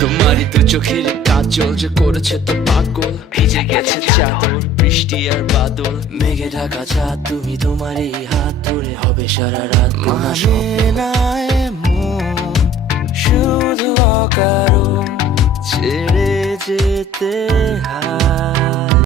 তোমারই তো চোখের কাজল যে করেছে তো পাগল। ভিজে গেছে চাদর। বৃষ্টি আর বাদল। মেঘে ঢাকা চা তুমি তোমারই হাত ধরে হবে সারা রাত। স্বপ্নে শুধু অকারণ ছেড়ে যেতে হয়।